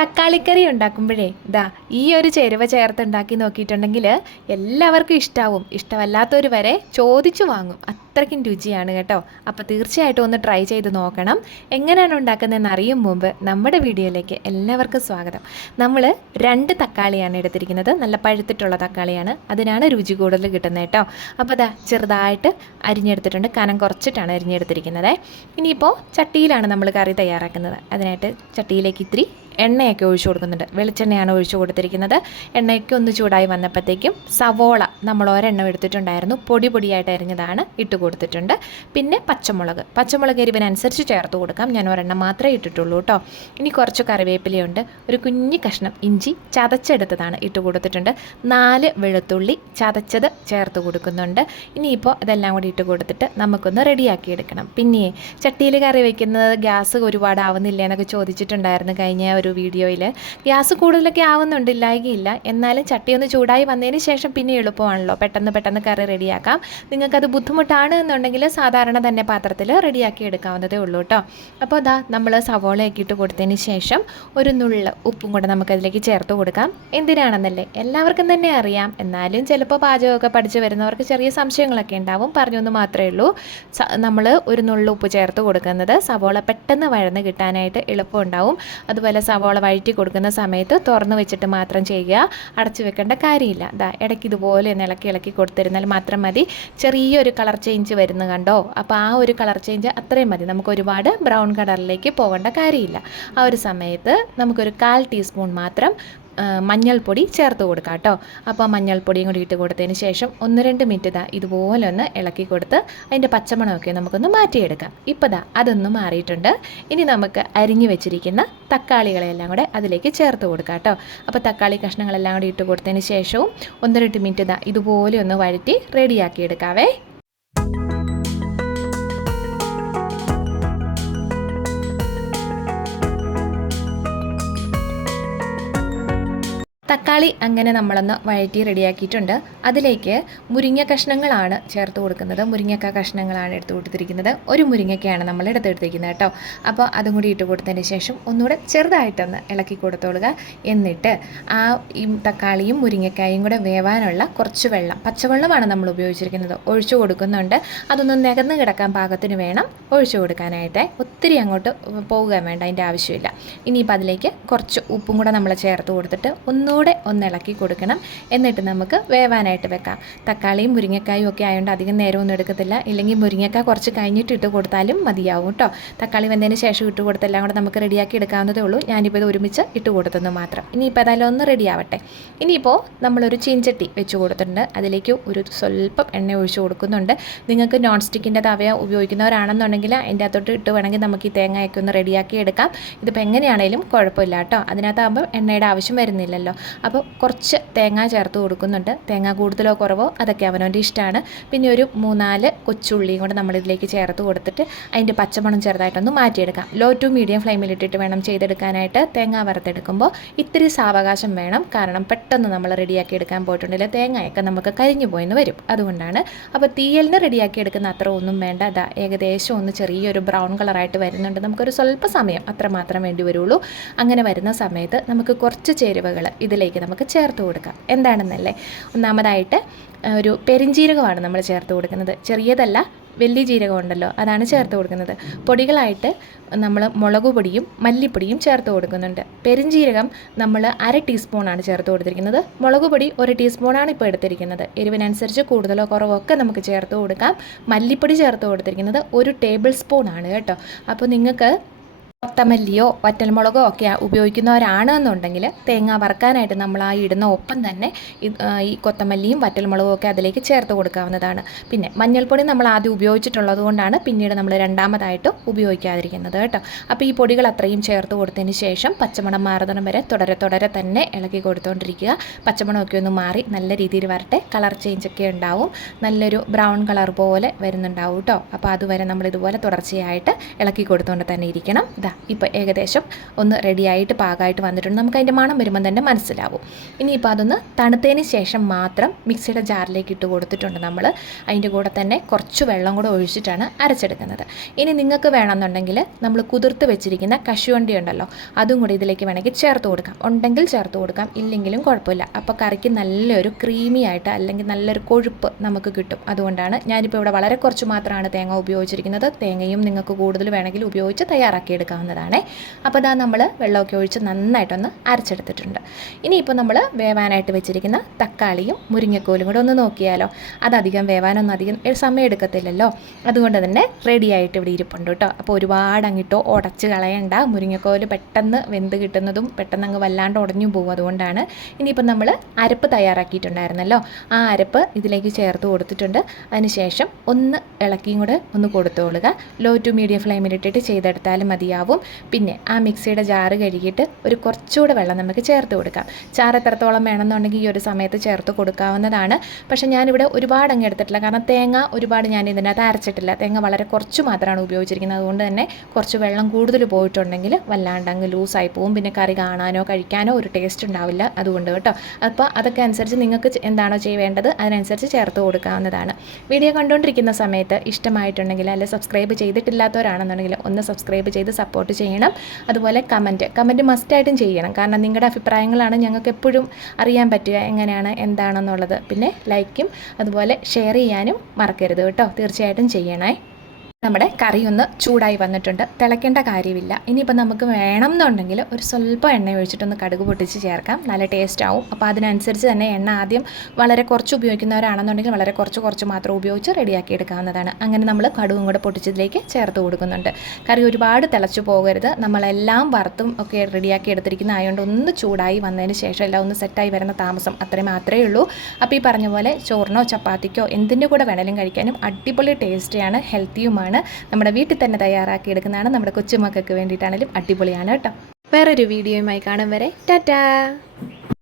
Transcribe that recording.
തക്കാളിക്കറി ഉണ്ടാക്കുമ്പോഴേ ഈ ഒരു ചേരുവ ചേർത്ത് ഉണ്ടാക്കി നോക്കിയിട്ടുണ്ടെങ്കിൽ എല്ലാവർക്കും ഇഷ്ടാവും. ഇഷ്ടമല്ലാത്തവർ വരെ ചോദിച്ചു വാങ്ങും. അത്രയ്ക്കും രുചിയാണ് കേട്ടോ. അപ്പോൾ തീർച്ചയായിട്ടും ഒന്ന് ട്രൈ ചെയ്ത് നോക്കണം. എങ്ങനെയാണ് ഉണ്ടാക്കുന്നതെന്ന് അറിയും മുമ്പ് നമ്മുടെ വീഡിയോയിലേക്ക് എല്ലാവർക്കും സ്വാഗതം. നമ്മൾ 2 തക്കാളിയാണ് എടുത്തിരിക്കുന്നത്. നല്ല പഴുത്തിട്ടുള്ള തക്കാളിയാണ്. അതിനാണ് രുചി കൂടുതൽ കിട്ടുന്നത് കേട്ടോ. അപ്പോൾ ചെറുതായിട്ട് അരിഞ്ഞെടുത്തിട്ടുണ്ട്. കനം കുറച്ചിട്ടാണ് അരിഞ്ഞെടുത്തിരിക്കുന്നത്. ഇനിയിപ്പോൾ ചട്ടിയിലാണ് നമ്മൾ കറി തയ്യാറാക്കുന്നത്. അതിനായിട്ട് ചട്ടിയിലേക്ക് ഇത്തിരി എണ്ണയൊക്കെ ഒഴിച്ചു കൊടുക്കുന്നുണ്ട്. വെളിച്ചെണ്ണയാണ് ഒഴിച്ചു കൊടുത്തിരിക്കുന്നത്. എണ്ണയൊക്കെ ഒന്ന് ചൂടായി വന്നപ്പോഴത്തേക്കും സവോള നമ്മൾ ഒരെണ്ണം എടുത്തിട്ടുണ്ടായിരുന്നു. പൊടിയായിട്ട് അരിഞ്ഞതാണ് ഇട്ട് കൊടുത്തിട്ടുണ്ട്. പിന്നെ പച്ചമുളക് എരിവിനനുസരിച്ച് ചേർത്ത് കൊടുക്കാം. ഞാൻ ഒരെണ്ണം മാത്രമേ ഇട്ടിട്ടുള്ളൂ കേട്ടോ. ഇനി കുറച്ച് കറിവേപ്പിലയുണ്ട്. ഒരു കുഞ്ഞി കഷ്ണം ഇഞ്ചി ചതച്ചെടുത്തതാണ് ഇട്ട് കൊടുത്തിട്ടുണ്ട്. 4 വെളുത്തുള്ളി ചതച്ചത് ചേർത്ത് കൊടുക്കുന്നുണ്ട്. ഇനിയിപ്പോൾ ഇതെല്ലാം കൂടി ഇട്ട് കൊടുത്തിട്ട് നമുക്കൊന്ന് റെഡിയാക്കി എടുക്കണം. പിന്നെ ചട്ടിയിൽ കറി വയ്ക്കുന്നത് ഗ്യാസ് ഒരുപാട് ആവുന്നില്ല എന്നൊക്കെ ചോദിച്ചിട്ടുണ്ടായിരുന്നു കഴിഞ്ഞ ഒരു വീഡിയോയിൽ. ഗ്യാസ് കൂടുതലൊക്കെ ആവുന്നുണ്ട്, ഇല്ലായികയില്ല. എന്നാലും ചട്ടി ഒന്ന് ചൂടായി വന്നതിന് ശേഷം പിന്നെ എളുപ്പമാണല്ലോ, പെട്ടെന്ന് കറി റെഡിയാക്കാം. നിങ്ങൾക്കത് ബുദ്ധിമുട്ടാണ് എന്നുണ്ടെങ്കിൽ സാധാരണ തന്നെ പാത്രത്തിൽ റെഡിയാക്കി എടുക്കാവുന്നതേ ഉള്ളൂ കേട്ടോ. അപ്പോൾ നമ്മൾ സവോളയൊക്കെ ഇട്ട് കൊടുത്തതിന് ശേഷം ഒരു നുള്ള് ഉപ്പും കൂടെ നമുക്കതിലേക്ക് ചേർത്ത് കൊടുക്കാം. എന്തിനാണെന്നല്ലേ എല്ലാവർക്കും തന്നെ അറിയാം. എന്നാലും ചിലപ്പോൾ പാചകമൊക്കെ പഠിച്ച് വരുന്നവർക്ക് ചെറിയ സംശയങ്ങളൊക്കെ ഉണ്ടാവും. പറഞ്ഞൊന്ന് മാത്രമേ ഉള്ളൂ. നമ്മൾ ഒരു നുള്ള് ഉപ്പ് ചേർത്ത് കൊടുക്കുന്നത് സവോള പെട്ടെന്ന് വഴന്ന് കിട്ടാനായിട്ട് എളുപ്പമുണ്ടാവും. അതുപോലെ സവോള വഴറ്റി കൊടുക്കുന്ന സമയത്ത് തുറന്ന് വെച്ചിട്ട് മാത്രം ചെയ്യുക, അടച്ചു വെക്കേണ്ട കാര്യമില്ല. ഇടയ്ക്ക് ഇതുപോലെ ഒന്ന് ഇളക്കി കൊടുത്തിരുന്നാൽ മാത്രം മതി. ചെറിയൊരു കളർ ചേഞ്ച് വരുന്ന കണ്ടോ? അപ്പോൾ ആ ഒരു കളർ ചേഞ്ച് അത്രയും മതി. നമുക്ക് ഒരുപാട് ബ്രൗൺ കളറിലേക്ക് പോകേണ്ട കാര്യമില്ല. ആ ഒരു സമയത്ത് നമുക്കൊരു 1/4 ടീസ്പൂൺ മാത്രം മഞ്ഞൾപ്പൊടി ചേർത്ത് കൊടുക്കാം കേട്ടോ. അപ്പോൾ മഞ്ഞൾപ്പൊടിയും കൂടി ഇട്ട് കൊടുത്തതിന് ശേഷം 1-2 മിനിറ്റ് ഇതുപോലെ ഒന്ന് ഇളക്കി കൊടുത്ത് അതിൻ്റെ പച്ചമണമൊക്കെ നമുക്കൊന്ന് മാറ്റിയെടുക്കാം. ഇപ്പോൾ അതൊന്നും മാറിയിട്ടുണ്ട്. ഇനി നമുക്ക് അരിഞ്ഞു വെച്ചിരിക്കുന്ന തക്കാളികളെല്ലാം കൂടെ അതിലേക്ക് ചേർത്ത് കൊടുക്കാം കേട്ടോ. അപ്പോൾ തക്കാളി കഷ്ണങ്ങളെല്ലാം കൂടി ഇട്ട് കൊടുത്തതിന് ശേഷവും 1-2 മിനിറ്റ് ഇതുപോലെ ഒന്ന് വഴറ്റി റെഡിയാക്കി എടുക്കാവേ. തക്കാളി അങ്ങനെ നമ്മളൊന്ന് വഴറ്റി റെഡിയാക്കിയിട്ടുണ്ട്. അതിലേക്ക് മുരിങ്ങ കഷ്ണങ്ങളാണ് ചേർത്ത് കൊടുക്കുന്നത്. മുരിങ്ങക്ക കഷ്ണങ്ങളാണ് എടുത്ത് കൊടുത്തിരിക്കുന്നത്. ഒരു മുരിങ്ങക്കയാണ് നമ്മൾ എടുത്തെടുത്തിരിക്കുന്നത് കേട്ടോ. അപ്പോൾ അതും കൂടി ഇട്ട് കൊടുത്തതിന് ശേഷം ഒന്നുകൂടെ ചെറുതായിട്ടൊന്ന് ഇളക്കി കൊടുത്തോളുക. എന്നിട്ട് ഈ തക്കാളിയും മുരിങ്ങക്കായും കൂടെ വേവാനുള്ള കുറച്ച് വെള്ളം, പച്ചവെള്ളമാണ് നമ്മൾ ഉപയോഗിച്ചിരിക്കുന്നത്, ഒഴിച്ചു കൊടുക്കുന്നുണ്ട്. അതൊന്ന് നികന്ന് കിടക്കാൻ പാകത്തിന് വേണം ഒഴിച്ചു കൊടുക്കാനായിട്ട്. ഒത്തിരി അങ്ങോട്ട് പോകുക വേണ്ട, അതിൻ്റെ ആവശ്യമില്ല. ഇനിയിപ്പോൾ അതിലേക്ക് കുറച്ച് ഉപ്പും കൂടെ നമ്മൾ ചേർത്ത് കൊടുത്തിട്ട് ഒന്ന് ഇളക്കി കൊടുക്കണം. എന്നിട്ട് നമുക്ക് വേവാനായിട്ട് വെക്കാം. തക്കാളിയും മുരിങ്ങക്കായും ഒക്കെ ആയതുകൊണ്ട് അധികം നേരമൊന്നും എടുക്കത്തില്ല. ഇല്ലെങ്കിൽ മുരിങ്ങക്ക കുറച്ച് കഴിഞ്ഞിട്ട് ഇട്ട് കൊടുത്താലും മതിയാവും കേട്ടോ. തക്കാളി വെന്തതിന് ശേഷം ഇട്ട് കൊടുത്തെല്ലാം കൂടെ നമുക്ക് റെഡിയാക്കി എടുക്കാവുന്നതേ ഉള്ളൂ. ഞാനിപ്പോൾ ഇത് ഒരുമിച്ച് ഇട്ട് കൊടുത്തെന്ന് മാത്രം. ഇനിയിപ്പോൾ അതെല്ലാം ഒന്ന് റെഡിയാവട്ടെ. ഇനിയിപ്പോൾ നമ്മളൊരു ചീൻചട്ടി വെച്ച് കൊടുത്തിട്ടുണ്ട്. അതിലേക്ക് ഒരു സ്വല്പം എണ്ണ ഒഴിച്ച് കൊടുക്കുന്നുണ്ട്. നിങ്ങൾക്ക് നോൺ സ്റ്റിക്കിൻ്റെ തവ ഉപയോഗിക്കുന്നവരാണെന്നുണ്ടെങ്കിൽ അതിൻ്റെ അകത്തോട്ട് ഇട്ട് വേണമെങ്കിൽ നമുക്ക് ഈ തേങ്ങയൊക്കെ ഒന്ന് റെഡിയാക്കി എടുക്കാം. ഇതിപ്പോൾ എങ്ങനെയാണേലും കുഴപ്പമില്ല കേട്ടോ. അതിനകത്താകുമ്പോൾ എണ്ണയുടെ ആവശ്യം വരുന്നില്ലല്ലോ. അപ്പോൾ കുറച്ച് തേങ്ങ ചേർത്ത് കൊടുക്കുന്നുണ്ട്. തേങ്ങ കൂടുതലോ കുറവോ അതൊക്കെ അവനവൻ്റെ ഇഷ്ടമാണ്. പിന്നെ ഒരു 3-4 കൊച്ചുള്ളിയും കൂടെ നമ്മളിതിലേക്ക് ചേർത്ത് കൊടുത്തിട്ട് അതിൻ്റെ പച്ചമണം ചെറുതായിട്ടൊന്ന് മാറ്റിയെടുക്കാം. ലോ ടു മീഡിയം ഫ്ലെയിമിലിട്ടിട്ട് വേണം ചെയ്തെടുക്കാനായിട്ട്. തേങ്ങ വറുത്തെടുക്കുമ്പോൾ ഇത്തിരി സാവകാശം വേണം. കാരണം പെട്ടെന്ന് നമ്മൾ റെഡിയാക്കി എടുക്കാൻ പോയിട്ടുണ്ടെങ്കിൽ തേങ്ങയൊക്കെ നമുക്ക് കരിഞ്ഞു പോയെന്ന് വരും. അതുകൊണ്ടാണ്. അപ്പോൾ തീയലിന് റെഡിയാക്കി എടുക്കുന്ന അത്ര ഒന്നും വേണ്ട. ഏകദേശം ഒന്ന് ചെറിയൊരു ബ്രൗൺ കളറായിട്ട് വരുന്നുണ്ട്. നമുക്കൊരു സ്വല്പ സമയം അത്രമാത്രം വേണ്ടി വരുള്ളൂ. അങ്ങനെ വരുന്ന സമയത്ത് നമുക്ക് കുറച്ച് ചേരുവകൾ ഇതിലേക്ക് നമുക്ക് ചേർത്ത് കൊടുക്കാം. എന്താണെന്നല്ലേ, ഒന്നാമതായിട്ട് ഒരു പെരിഞ്ജീരകമാണ് നമ്മൾ ചേർത്ത് കൊടുക്കുന്നത്. ചെറിയതല്ല, വലിയ ജീരകം ഉണ്ടല്ലോ, അതാണ് ചേർത്ത് കൊടുക്കുന്നത്. പൊടികളായിട്ട് നമ്മൾ മുളക് പൊടിയും മല്ലിപ്പൊടിയും ചേർത്ത് കൊടുക്കുന്നുണ്ട്. പെരിഞ്ജീരകം നമ്മൾ 1/2 ടീസ്പൂണാണ് ചേർത്ത് കൊടുത്തിരിക്കുന്നത്. മുളക് പൊടി 1 ടീസ്പൂണാണ് ഇപ്പോൾ എടുത്തിരിക്കുന്നത്. എരിവിനനുസരിച്ച് കൂടുതലോ കുറവോ ഒക്കെ നമുക്ക് ചേർത്ത് കൊടുക്കാം. മല്ലിപ്പൊടി ചേർത്ത് കൊടുത്തിരിക്കുന്നത് 1 ടേബിൾ സ്പൂണാണ് കേട്ടോ. അപ്പോൾ നിങ്ങൾക്ക് കൊത്തമല്ലിയോ വറ്റൽമുളകോ ഒക്കെ ഉപയോഗിക്കുന്നവരാണെന്നുണ്ടെങ്കിൽ തേങ്ങ വറുക്കാനായിട്ട് നമ്മൾ ഇടുന്ന ഒപ്പം തന്നെ ഈ കൊത്തമല്ലിയും വറ്റൽമുളകും ഒക്കെ അതിലേക്ക് ചേർത്ത് കൊടുക്കാവുന്നതാണ്. പിന്നെ മഞ്ഞൾപ്പൊടി നമ്മൾ ആദ്യം ഉപയോഗിച്ചിട്ടുള്ളത് കൊണ്ടാണ് പിന്നീട് നമ്മൾ രണ്ടാമതായിട്ട് ഉപയോഗിക്കാതിരിക്കുന്നത് കേട്ടോ. അപ്പോൾ ഈ പൊടികൾ അത്രയും ചേർത്ത് കൊടുത്തതിന് ശേഷം പച്ചമണം മാറുന്നിടം വരെ തുടരെ തന്നെ ഇളക്കി കൊടുത്തുകൊണ്ടിരിക്കുക. പച്ചമണമൊക്കെ ഒന്ന് മാറി നല്ല രീതിയിൽ വരട്ടെ. കളർ ചേഞ്ചൊക്കെ ഉണ്ടാവും. നല്ലൊരു ബ്രൗൺ കളർ പോലെ വരുന്നുണ്ടാവും കേട്ടോ. അപ്പോൾ അതുവരെ നമ്മൾ ഇതുപോലെ തുടർച്ചയായിട്ട് ഇളക്കി കൊടുത്തുകൊണ്ട് തന്നെ ഇരിക്കണം. ഇതാ ഇപ്പോൾ ഏകദേശം ഒന്ന് റെഡിയായിട്ട് പാകമായിട്ട് വന്നിട്ടുണ്ട്. നമുക്ക് അതിൻ്റെ മണം വരുമ്പോൾ തന്നെ മനസ്സിലാവും. ഇനിയിപ്പോൾ അതൊന്ന് തണുത്തതിന് ശേഷം മാത്രം മിക്സിയുടെ ജാറിലേക്ക് ഇട്ട് കൊടുത്തിട്ടുണ്ട് നമ്മൾ. അതിൻ്റെ കൂടെ തന്നെ കുറച്ച് വെള്ളം കൂടെ ഒഴിച്ചിട്ടാണ് അരച്ചെടുക്കുന്നത്. ഇനി നിങ്ങൾക്ക് വേണമെന്നുണ്ടെങ്കിൽ നമ്മൾ കുതിർത്ത് വെച്ചിരിക്കുന്ന കശുവണ്ടി ഉണ്ടല്ലോ, അതും കൂടി ഇതിലേക്ക് വേണമെങ്കിൽ ചേർത്ത് കൊടുക്കാം. ഉണ്ടെങ്കിൽ ചേർത്ത് കൊടുക്കാം, ഇല്ലെങ്കിലും കുഴപ്പമില്ല. അപ്പോൾ കറിക്ക് നല്ലൊരു ക്രീമി ആയിട്ട് അല്ലെങ്കിൽ നല്ലൊരു കൊഴുപ്പ് നമുക്ക് കിട്ടും. അതുകൊണ്ടാണ് ഞാനിപ്പോൾ ഇവിടെ വളരെ കുറച്ച് മാത്രമാണ് തേങ്ങ ഉപയോഗിച്ചിരിക്കുന്നത്. തേങ്ങയും നിങ്ങൾക്ക് കൂടുതൽ വേണമെങ്കിൽ ഉപയോഗിച്ച് തയ്യാറാക്കിയെടുക്കാവുന്നതാണ്. അപ്പോൾ ഇതാ നമ്മൾ വെള്ളമൊക്കെ ഒഴിച്ച് നന്നായിട്ടൊന്ന് അരച്ചെടുത്തിട്ടുണ്ട്. ഇനിയിപ്പോൾ നമ്മൾ വേവാനായിട്ട് വെച്ചിരിക്കുന്ന തക്കാളിയും മുരിങ്ങക്കോലും കൂടെ ഒന്ന് നോക്കിയാലോ. അതധികം വേവാനൊന്നും അധികം സമയം എടുക്കത്തില്ലല്ലോ, അതുകൊണ്ട് തന്നെ റെഡിയായിട്ട് ഇവിടെ ഇരിപ്പുണ്ട് കേട്ടോ. അപ്പോൾ ഒരുപാട് അങ്ങിട്ടോ ഉടച്ച് കളയണ്ട. മുരിങ്ങക്കോല് പെട്ടെന്ന് വെന്ത് കിട്ടുന്നതും പെട്ടെന്ന് അങ്ങ് വല്ലാണ്ട് ഉടഞ്ഞു പോകും. അതുകൊണ്ടാണ്. ഇനിയിപ്പോൾ നമ്മൾ അരപ്പ് തയ്യാറാക്കിയിട്ടുണ്ടായിരുന്നല്ലോ, ആ അരപ്പ് ഇതിലേക്ക് ചേർത്ത് കൊടുത്തിട്ടുണ്ട്. അതിനുശേഷം ഒന്ന് ഇളക്കിയും കൂടെ ഒന്ന് കൊടുത്തോളുക. ലോ ടു മീഡിയം ഫ്ലെയിമിലിട്ടിട്ട് ചെയ്തെടുത്താലും മതിയാവും. പിന്നെ ആ മിക്സിയുടെ ജാറ് കഴുകിയിട്ട് ഒരു കുറച്ചുകൂടെ വെള്ളം നമുക്ക് ചേർത്ത് കൊടുക്കാം. ചാറ് എത്രത്തോളം വേണമെന്നുണ്ടെങ്കിൽ ഈ ഒരു സമയത്ത് ചേർത്ത് കൊടുക്കാവുന്നതാണ്. പക്ഷേ ഞാനിവിടെ ഒരുപാട് അങ്ങ് എടുത്തിട്ടില്ല, കാരണം തേങ്ങ ഒരുപാട് ഞാൻ ഇതിനകത്ത് അരച്ചിട്ടില്ല. തേങ്ങ വളരെ കുറച്ച് മാത്രമാണ് ഉപയോഗിച്ചിരിക്കുന്നത്. അതുകൊണ്ട് തന്നെ കുറച്ച് വെള്ളം കൂടുതൽ പോയിട്ടുണ്ടെങ്കിൽ വല്ലാണ്ട് അങ്ങ് ലൂസായി പോവും. പിന്നെ കറി കാണാനോ കഴിക്കാനോ ഒരു ടേസ്റ്റ് ഉണ്ടാവില്ല. അതുകൊണ്ട് കേട്ടോ. അപ്പോൾ അതൊക്കെ അനുസരിച്ച് നിങ്ങൾക്ക് എന്താണോ ചെയ്യേണ്ടത് അതിനനുസരിച്ച് ചേർത്ത് കൊടുക്കാവുന്നതാണ്. വീഡിയോ കണ്ടുകൊണ്ടിരിക്കുന്ന സമയത്ത് ഇഷ്ടമായിട്ടുണ്ടെങ്കിൽ അല്ലെങ്കിൽ സബ്സ്ക്രൈബ് ചെയ്തിട്ടില്ലാത്തവരാണെന്നുണ്ടെങ്കിൽ ഒന്ന് സബ്സ്ക്രൈബ് ചെയ്ത് സപ്പോർട്ട് ചെയ്യണം. അതുപോലെ കമൻറ്റ് മസ്റ്റായിട്ടും ചെയ്യണം, കാരണം നിങ്ങളുടെ അഭിപ്രായങ്ങളാണ് ഞങ്ങൾക്ക് എപ്പോഴും അറിയാൻ പറ്റുക എങ്ങനെയാണ് എന്താണെന്നുള്ളത്. പിന്നെ ലൈക്കും അതുപോലെ ഷെയർ ചെയ്യാനും മറക്കരുത് കേട്ടോ, തീർച്ചയായിട്ടും ചെയ്യണേ. നമ്മുടെ കറി ഒന്ന് ചൂടായി വന്നിട്ടുണ്ട്, തിളയ്ക്കേണ്ട കാര്യമില്ല. ഇനിയിപ്പോൾ നമുക്ക് വേണം എന്നുണ്ടെങ്കിൽ ഒരു സ്വല്പം എണ്ണ ഒഴിച്ചിട്ടൊന്ന് കടുക് പൊട്ടിച്ച് ചേർക്കാം, നല്ല ടേസ്റ്റ് ആവും. അപ്പോൾ അതിനനുസരിച്ച് തന്നെ എണ്ണ ആദ്യം വളരെ കുറച്ച് ഉപയോഗിക്കുന്നവരാണെന്നുണ്ടെങ്കിൽ വളരെ കുറച്ച് മാത്രം ഉപയോഗിച്ച് റെഡിയാക്കി എടുക്കാവുന്നതാണ്. അങ്ങനെ നമ്മൾ കടുകും കൂടെ പൊട്ടിച്ചതിലേക്ക് ചേർത്ത് കൊടുക്കുന്നുണ്ട്. കറി ഒരുപാട് തിളച്ചു പോകരുത്. നമ്മളെല്ലാം വറുത്തും ഒക്കെ റെഡിയാക്കി എടുത്തിരിക്കുന്ന ആയതുകൊണ്ട് ഒന്ന് ചൂടായി വന്നതിന് ശേഷം എല്ലാം ഒന്ന് സെറ്റായി വരുന്ന താമസം അത്രയും മാത്രമേ ഉള്ളൂ. അപ്പോൾ ഈ പറഞ്ഞ പോലെ ചോറിനോ ചപ്പാത്തിക്കോ എന്തിൻ്റെ കൂടെ വേണേലും കഴിക്കാനും അടിപൊളി ടേസ്റ്റിയാണ്, ഹെൽത്തിയുമാണ്. നമ്മുടെ വീട്ടിൽ തന്നെ തയ്യാറാക്കി എടുക്കുന്നതാണ്. നമ്മുടെ കൊച്ചുമക്കൾക്ക് വേണ്ടിയിട്ടാണെങ്കിലും അടിപൊളിയാണ് കേട്ടോ. വേറൊരു വീഡിയോയുമായി കാണും വരെ ടാറ്റാ.